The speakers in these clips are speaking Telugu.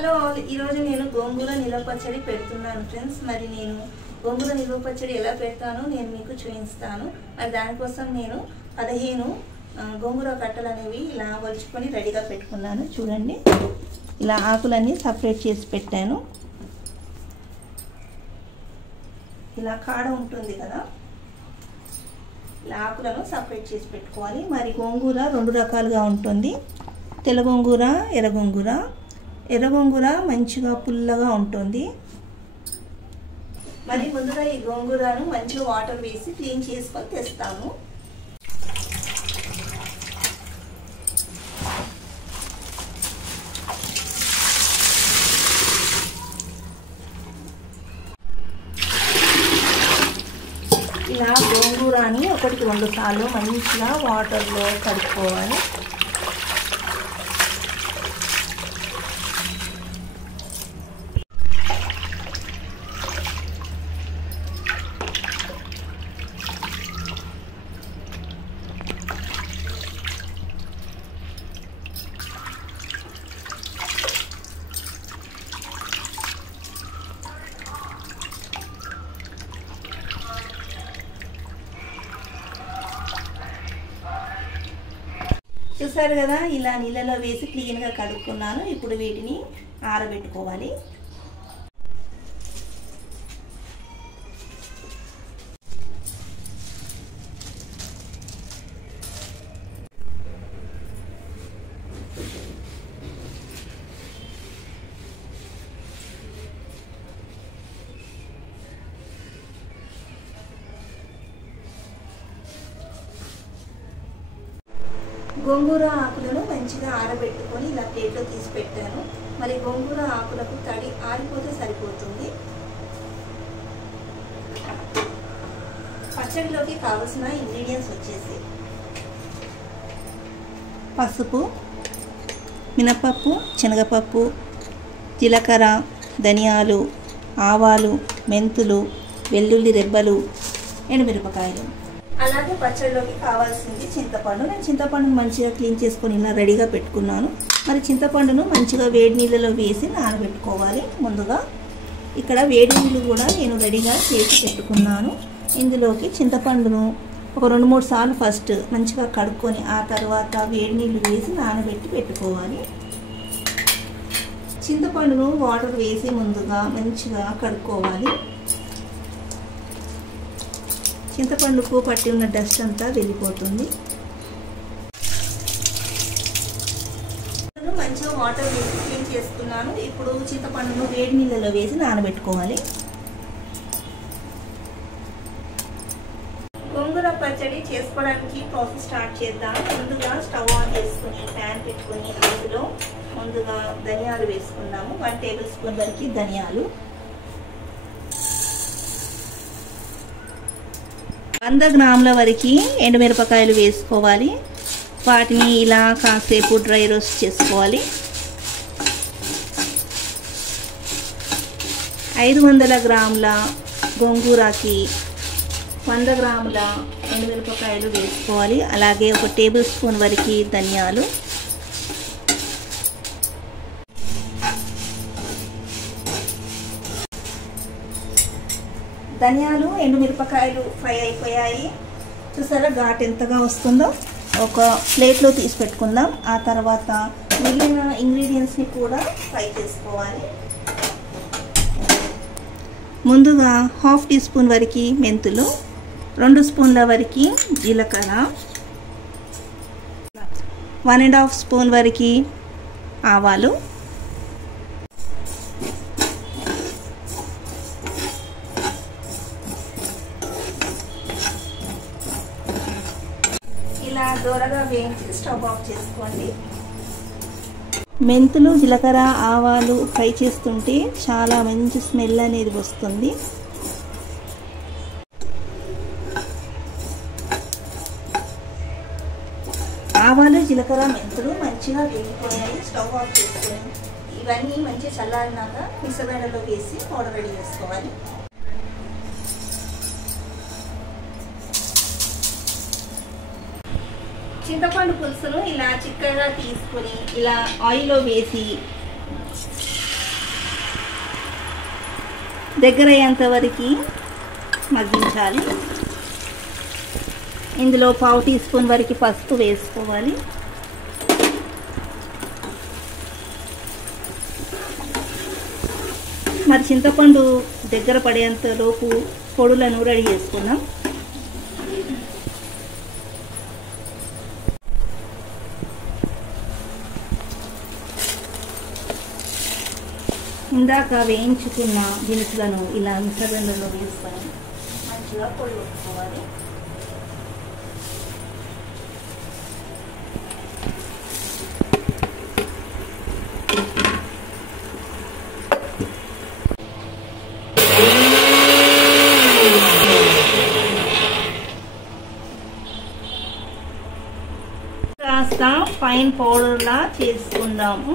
హలో ఈరోజు నేను గోంగూర నిల్వ పచ్చడి పెడుతున్నాను ఫ్రెండ్స్. మరి నేను గోంగూర నిల్వ పచ్చడి ఎలా పెడతానో నేను మీకు చూపిస్తాను. మరి దానికోసం నేను 15 గోంగూర కట్టలు అనేవి ఇలా వలుచుకొని రెడీగా పెట్టుకున్నాను. చూడండి, ఇలా ఆకులన్నీ సపరేట్ చేసి పెట్టాను. ఇలా కాడ ఉంటుంది కదా, ఇలా ఆకులను సపరేట్ చేసి పెట్టుకోవాలి. మరి గోంగూర 2 రకాలుగా ఉంటుంది, తెల్ల గోంగూర, ఎర్ర గోంగూర. ఎర్ర గోంగూర మంచిగా పుల్లగా ఉంటుంది. మరి ముందుగా ఈ గోంగూరను మంచిగా వాటర్ వేసి క్లీన్ చేసుకొని తెస్తాము. ఇలా గోంగూరని 1-2 సార్లు మంచిగా వాటర్లో కడుక్కోవాలి. చూసారు కదా, ఇలా నీళ్ళలో వేసి క్లీన్గా కడుక్కున్నాను. ఇప్పుడు వీటిని ఆరబెట్టుకోవాలి. గోంగూర ఆకులను మంచిగా ఆరబెట్టుకొని ఇలా ప్లేట్లో తీసి పెట్టాను. మరి గోంగూర ఆకులకు తడి ఆరిపోతే సరిపోతుంది. పచ్చడిలోకి కావలసిన ఇంగ్రీడియంట్స్ వచ్చేసి పసుపు, మినపప్పు, శనగపప్పు, జీలకర్ర, ధనియాలు, ఆవాలు, మెంతులు, వెల్లుల్లి రెబ్బలు, ఎండుమిరపకాయలు. అలాగే పచ్చడిలోకి కావాల్సింది చింతపండు. నేను చింతపండును మంచిగా క్లీన్ చేసుకొని ఇలా రెడీగా పెట్టుకున్నాను. మరి చింతపండును మంచిగా వేడి నీళ్ళలో వేసి నానబెట్టుకోవాలి. ముందుగా ఇక్కడ వేడి నీళ్ళు కూడా నేను రెడీగా చేసి పెట్టుకున్నాను. ఇందులోకి చింతపండును ఒక 2-3 సార్లు ఫస్ట్ మంచిగా కడుక్కొని ఆ తర్వాత వేడి నీళ్ళు వేసి నానబెట్టి పెట్టుకోవాలి. చింతపండును వాటర్ వేసి ముందుగా మంచిగా కడుక్కోవాలి. చింతపండుకు పట్టి ఉన్న డస్ట్ అంతా వెళ్ళిపోతుంది. మంచిగా వాటర్ వేసి క్లీన్ చేసుకున్నాను. ఇప్పుడు చింతపండును వేడి నీళ్ళలో వేసి నానబెట్టుకోవాలి. గోంగూర పచ్చడి చేసుకోవడానికి ప్రాసెస్ స్టార్ట్ చేద్దాం. ముందుగా స్టవ్ ఆన్ చేసుకుని ప్యాన్ పెట్టుకుని అందులో ముందుగా ధనియాలు వేసుకుందాము. 1 టేబుల్ స్పూన్ వరకు ధనియాలు, 100 గ్రాముల వరకు ఎండుమిరపకాయలు వేసుకోవాలి. వాటిని ఇలా కాసేపు డ్రై రోస్ట్ చేసుకోవాలి. 500 గ్రాముల గోంగూరకి 100 గ్రాముల ఎండుమిరపకాయలు వేసుకోవాలి. అలాగే 1 టేబుల్ స్పూన్ వరకు ధనియాలు, ధనియాలు, ఎండుమిరపకాయలు ఫ్రై అయిపోయాయి. చూసారా ఘాట్ ఎంతగా వస్తుందో. ఒక ప్లేట్లో తీసి పెట్టుకుందాం. ఆ తర్వాత మిగిలిన ఇంగ్రీడియంట్స్ని కూడా ఫ్రై చేసుకోవాలి. ముందుగా 1/2 టీ స్పూన్ వరకు మెంతులు, 2 స్పూన్ల వరకు జీలకర్ర, 1.5 స్పూన్ వరకు ఆవాలు, ఇలా దూరగా వేయించి స్టవ్ ఆఫ్ చేసుకోండి. మెంతులు, జీలకర్ర, ఆవాలు ఫ్రై చేస్తుంటే చాలా మంచి స్మెల్ అనేది వస్తుంది. ఆవాలు, జీలకర్ర, మెంతులు మంచిగా వేగిపోయాయి. స్టవ్ ఆఫ్ చేసుకొని ఇవన్నీ మంచిగా చల్లారినాక మిక్సర్లో వేసి పౌడర్ రెడీ చేసుకోవాలి. చింతపండు పులుసును ఇలా చిక్కగా తీసుకొని ఇలా ఆయిల్లో వేసి దగ్గర అయ్యేంత వరకు మగ్గించాలి. ఇందులో 1/2 టీ స్పూన్ వరకు పసుపు వేసుకోవాలి. మరి చింతపండు దగ్గర పడేంత లోపు పొడులను రెడీ చేసుకుందాం. ఇందాక వేయించుకున్న దినుసులను ఇలా మిక్సర్లో వేసుకొని మంచిగా పొడి కొట్టుకోవాలి. కాస్త ఫైన్ పౌడర్లా చేసుకుందాము.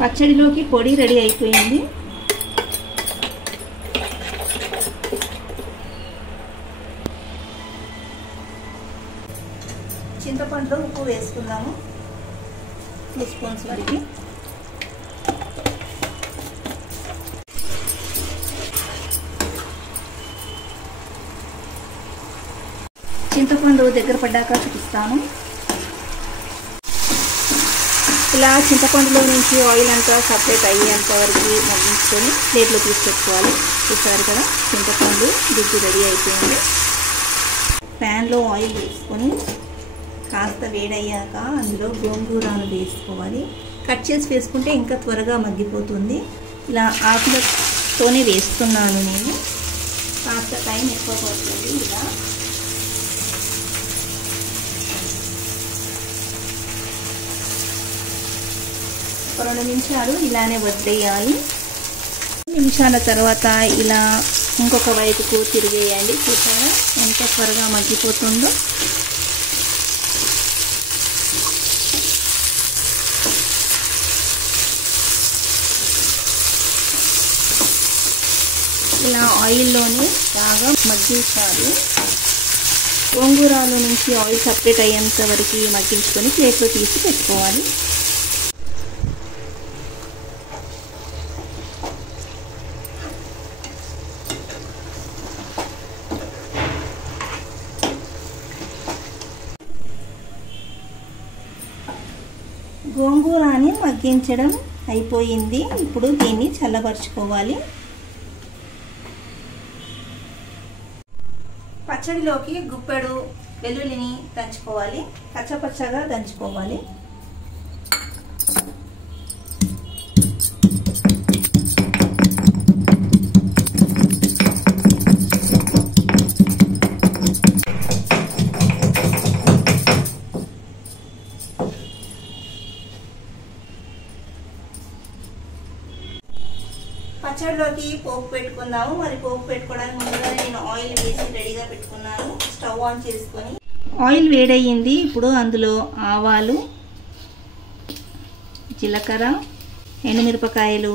పచ్చడిలోకి పొడి రెడీ అయిపోయింది. చింతపండులో ఉప్పు వేసుకుందాము 2 స్పూన్స్ వరకు. చింతపండు దగ్గర పడ్డాక చూపిస్తాను. ఇలా చింతపండులో నుంచి ఆయిల్ అంతా సపరేట్ అయ్యేంత వరకు మగ్గించుకొని ప్లేట్లో తీసుకెట్టుకోవాలి. చూసారు కదా, చింతపండు గుజ్జు రెడీ అయిపోయింది. ప్యాన్లో ఆయిల్ వేసుకొని కాస్త వేడయ్యాక అందులో గోంగూరను వేసుకోవాలి. కట్ చేసి వేసుకుంటే ఇంకా త్వరగా మగ్గిపోతుంది. ఇలా ఆకులతోనే వేస్తున్నాను నేను. కాస్త టైం ఎక్కువ పడుతుంది. ఇలా ఒక 2 నిమిషాలు ఇలానే వదిలేయాలి. నిమిషాల తర్వాత ఇలా ఇంకొక వైపుకు తిరిగేయండి. చూసారా ఎంత త్వరగా మగ్గిపోతుందో. ఇలా ఆయిల్లోనే బాగా మగ్గించాలి. గోంగూరలో నుంచి ఆయిల్ సపరేట్ అయ్యేంత వరకు మగ్గించుకొని ప్లేట్లో తీసి పెట్టుకోవాలి. గోంగూరని మగ్గించడం అయిపోయింది. ఇప్పుడు దీన్ని చల్లబరుచుకోవాలి. పచ్చడిలోకి గుప్పెడు వెల్లుల్లిని దంచుకోవాలి. పచ్చపచ్చగా దంచుకోవాలి. పచ్చడిలోకి పోపు పెట్టుకుందాము. మరి పోపు పెట్టుకోవడానికి ముందుగా నేను ఆయిల్ వేసి రెడీగా పెట్టుకున్నాను. స్టవ్ ఆన్ చేసుకొని ఆయిల్ వేడయ్యింది. ఇప్పుడు అందులో ఆవాలు, జీలకర్ర, ఎండుమిరపకాయలు,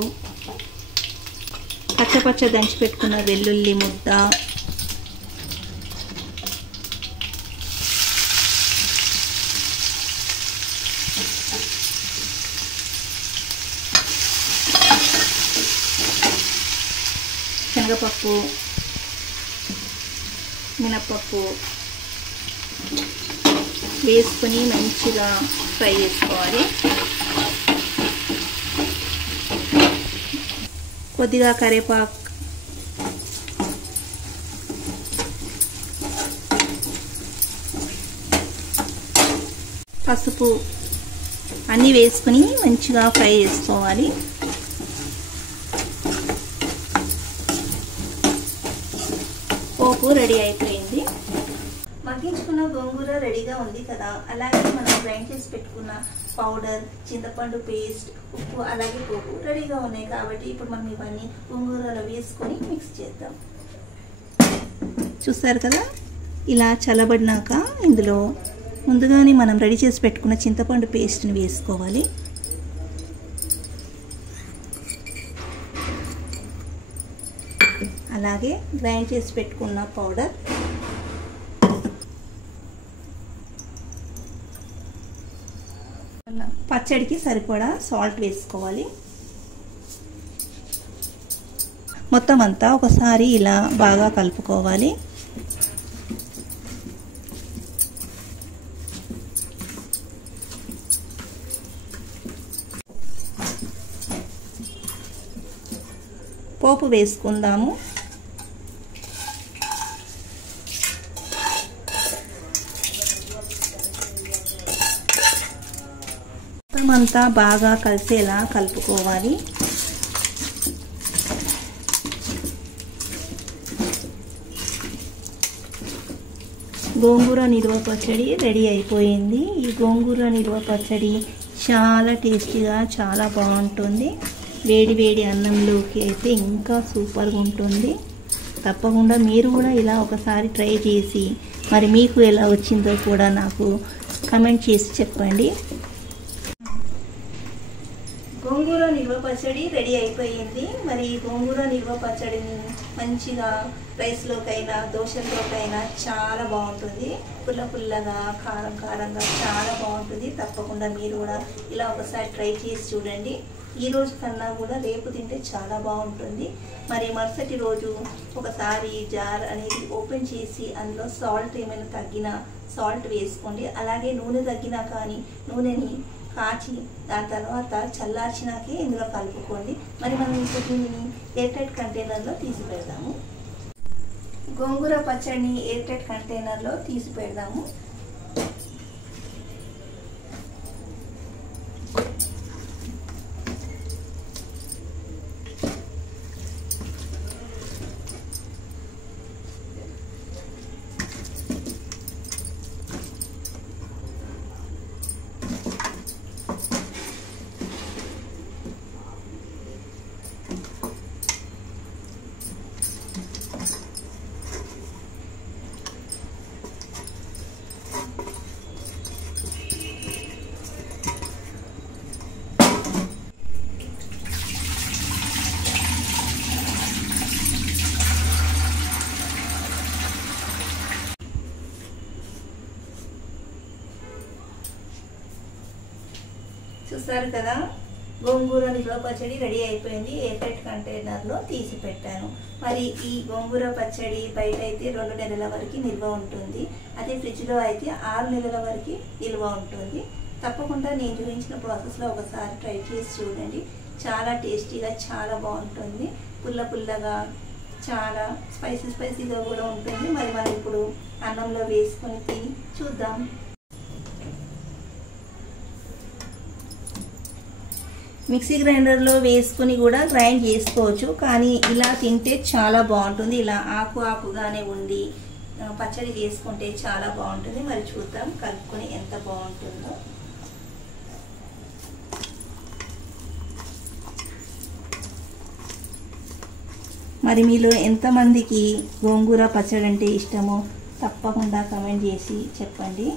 పచ్చపచ్చ దంచి పెట్టుకున్న వెల్లుల్లి ముద్ద, శనగపప్పు, మినప్పప్పు వేసుకొని మంచిగా ఫ్రై చేసుకోవాలి. కొద్దిగా కరివేపాకు, పసుపు అన్నీ వేసుకొని మంచిగా ఫ్రై చేసుకోవాలి. పోపు రెడీ అయిపోయింది. మగ్గించుకున్న గోంగూర రెడీగా ఉంది కదా. అలాగే మనం గ్రైండ్ చేసి పెట్టుకున్న పౌడర్, చింతపండు పేస్ట్, ఉప్పు, అలాగే పోపు రెడీగా ఉన్నాయి. కాబట్టి ఇప్పుడు మనం ఇవన్నీ గోంగూరలో వేసుకొని మిక్స్ చేద్దాం. చూస్తారు కదా ఇలా చల్లబడినాక ఇందులో ముందుగానే మనం రెడీ చేసి పెట్టుకున్న చింతపండు పేస్ట్ని వేసుకోవాలి. అలాగే గ్రైండ్ చేసి పెట్టుకున్న పౌడర్, పచ్చడికి సరిపడా సాల్ట్ వేసుకోవాలి. మొత్తం అంతా ఒకసారి ఇలా బాగా కలుపుకోవాలి. పోపు వేసుకుందాము. మొత్తం అంతా బాగా కలిసేలా కలుపుకోవాలి. గోంగూర నిల్వ పచ్చడి రెడీ అయిపోయింది. ఈ గోంగూర నిల్వ పచ్చడి చాలా టేస్టీగా చాలా బాగుంటుంది. వేడి వేడి అన్నంలోకి అయితే ఇంకా సూపర్గా ఉంటుంది. తప్పకుండా మీరు కూడా ఇలా ఒకసారి ట్రై చేసి మరి మీకు ఎలా వచ్చిందో కూడా నాకు కమెంట్ చేసి చెప్పండి. గోంగూర నిల్వ పచ్చడి రెడీ అయిపోయింది. మరి గోంగూర నిల్వ పచ్చడిని మంచిగా రైస్లోకైనా దోశల్లోకైనా చాలా బాగుంటుంది. పుల్ల పుల్లగా కారం కారంగా చాలా బాగుంటుంది. తప్పకుండా మీరు కూడా ఇలా ఒకసారి ట్రై చేసి చూడండి. ఈ రోజు కన్నా కూడా రేపు తింటే చాలా బాగుంటుంది. మరి మరుసటి రోజు ఒకసారి జార్ అనేది ఓపెన్ చేసి అందులో సాల్ట్ ఏమైనా తగ్గినా సాల్ట్ వేసుకోండి. అలాగే నూనె తగ్గినా కానీ నూనెని కాచి దాని తర్వాత చల్లార్చినాకే ఇందులో కలుపుకోండి. మరి మనం ఇప్పుడు దీనిని ఎయిర్ టైట్ కంటైనర్లో తీసి పెడదాము. గోంగూర పచ్చడిని ఎయిర్ టైట్ కంటైనర్లో తీసి పెడదాము. చూసారు కదా, గోంగూర నిల్వ పచ్చడి రెడీ అయిపోయింది. ఎయిర్ టైట్ కంటైనర్లో తీసి పెట్టాను. మరి ఈ గోంగూర పచ్చడి బయట అయితే 2 నెలల వరకు నిల్వ ఉంటుంది. అదే ఫ్రిడ్జ్లో అయితే 6 నెలల వరకు నిల్వ ఉంటుంది. తప్పకుండా నేను చూపించిన ప్రాసెస్లో ఒకసారి ట్రై చేసి చూడండి. చాలా టేస్టీగా చాలా బాగుంటుంది. పుల్ల పుల్లగా చాలా స్పైసీగా కూడా ఉంటుంది. మరి మనం ఇప్పుడు అన్నంలో వేసుకొని తిని చూద్దాం. మిక్సీ గ్రైండర్లో వేసుకుని కూడా గ్రైండ్ చేసుకోవచ్చు. కానీ ఇలా తింటే చాలా బాగుంటుంది. ఇలా ఆకుగానే ఉండి పచ్చడి చేసుకుంటే చాలా బాగుంటుంది. మరి చూద్దాం కలుపుకొని ఎంత బాగుంటుందో. మరి మీలో ఎంతమందికి గోంగూర పచ్చడి అంటే ఇష్టమో తప్పకుండా కమెంట్ చేసి చెప్పండి.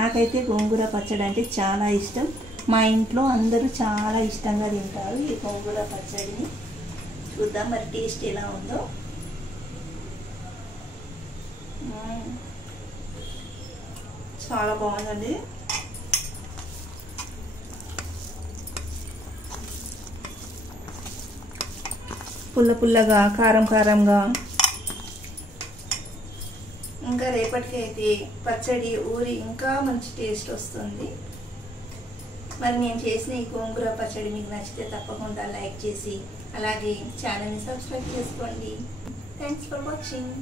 నాకైతే గోంగూర పచ్చడి అంటే చాలా ఇష్టం. మా ఇంట్లో అందరూ చాలా ఇష్టంగా తింటారు ఈ గోంగూర పచ్చడిని. చూద్దాం మరి టేస్ట్ ఎలా ఉందో. చాలా బాగుందండి. పుల్లగా కారంగా ఇంకా రేపటికి అయితే పచ్చడి ఊరి ఇంకా మంచి టేస్ట్ వస్తుంది. మరి నేను చేసిన ఈ గోంగూర పచ్చడి మీకు నచ్చితే తప్పకుండా లైక్ చేసి అలాగే ఛానల్ని సబ్స్క్రైబ్ చేసుకోండి. Thanks for watching.